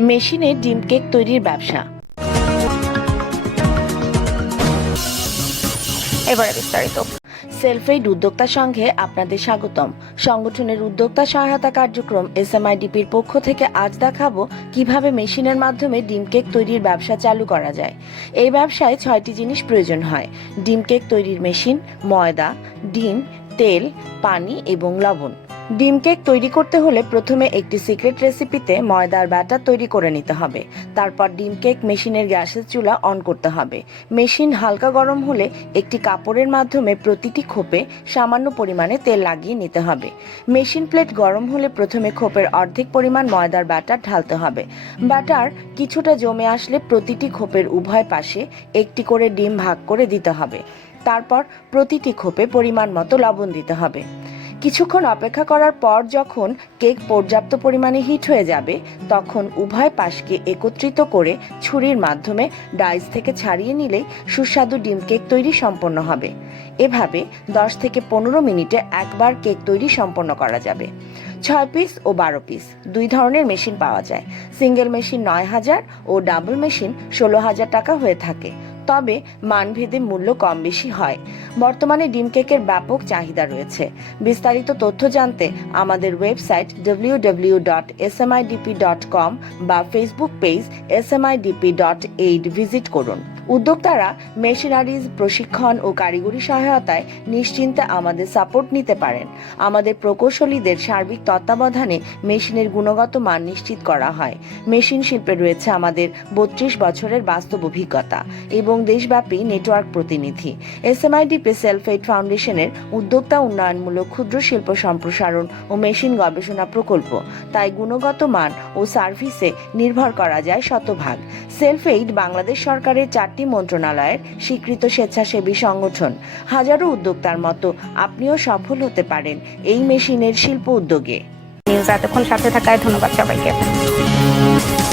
মেশিনে ডিম কেক তৈরির ব্যবসা। এবারে বিস্তারিত। সেলফএইড উদ্যোক্তা সংঘে আপনাদের স্বাগতম। সংগঠনের উদ্যোক্তা সহায়তা কার্যক্রম এসএমআইডিপির পক্ষ থেকে আজ দেখাবো কিভাবে মেশিনের মাধ্যমে ডিম কেক তৈরির ব্যবসা চালু করা যায়। এই ব্যবসায় 6টি জিনিস প্রয়োজন হয়: ডিম কেক তৈরির মেশিন, ময়দা, ডিম, তেল, পানি এবং লবণ। ডিম কেক তৈরি করতে হলে প্রথমে একটি সিক্রেট রেসিপিতে ময়দার ব্যাটার তৈরি করে নিতে হবে। তারপর ডিম কেক মেশিনের গ্যাসের চুলা অন করতে হবে। মেশিন হালকা গরম হলে একটি কাপড়ের মাধ্যমে প্রতিটি খোপে সামান্য পরিমাণে তেল লাগিয়ে নিতে হবে। মেশিন প্লেট গরম হলে প্রথমে খোপের অর্ধেক পরিমাণ ময়দার ব্যাটার ঢালতে হবে। ব্যাটার কিছুটা জমে আসলে প্রতিটি খোপের উভয় পাশে একটি করে ডিম ভাগ করে দিতে হবে। তারপর প্রতিটি খোপে পরিমাণ মতো লবণ দিতে হবে। কিছুক্ষণ অপেক্ষা করার পর যখন কেক পর্যাপ্ত পরিমাণে হিট হয়ে যাবে, তখন উভয় পাশকে একত্রিত করে ছুরির মাধ্যমে ডাইস থেকে ছাড়িয়ে নিলেই সুস্বাদু ডিম কেক তৈরি সম্পন্ন হবে। এভাবে 10 থেকে 15 মিনিটে একবার কেক তৈরি সম্পন্ন করা যাবে। 6 পিস ও 12 পিস দুই ধরনের মেশিন পাওয়া যায়। Single machine 9,000 O double machine 16,000 টাকা হয়ে থাকে, তবে মানভেদে মূল্য কম বেশি হয়। বর্তমানে ডিম কেকের ব্যাপক চাহিদা রয়েছে। বিস্তারিত তথ্য জানতে আমাদের ওয়েবসাইট www.smidp.com বা ফেসবুক পেজ smidp.aid ভিজিট করুন। উদ্যোক্তারা মেশিনারিজ, প্রশিক্ষণ ও কারিগরি সহায়তায় নিশ্চিন্তে আমাদের সাপোর্ট নিতে পারেন। আমাদের প্রকৌশলীদের সার্বিক তত্ত্বাবধানে মেশিনের গুণগত মান নিশ্চিত করা হয়। মেশিন শিল্পে রয়েছে আমাদের 32 বছরের বাস্তব অভিজ্ঞতা এবং দেশব্যাপী নেটওয়ার্ক প্রতিনিধি। এসএমআইডিপি সেলফএইড ফাউন্ডেশনের উদ্যোক্তা উন্নয়নমূলক ক্ষুদ্র শিল্প সম্প্রসারণ ও মেশিন গবেষণা প্রকল্প, তাই গুণগত মান ও সার্ভিসে নির্ভর করা যায় শতভাগ। সেলফএইড বাংলাদেশ সরকারের 4টি মন্ত্রণালয়ের স্বীকৃত স্বেচ্ছাসেবী সংগঠন। হাজারো উদ্যোক্তার মতো আপনিও সফল হতে পারেন এই মেশিনের শিল্প উদ্যোগে। নিউজ এতক্ষণ সাথে থাকায় ধন্যবাদ সবাইকে।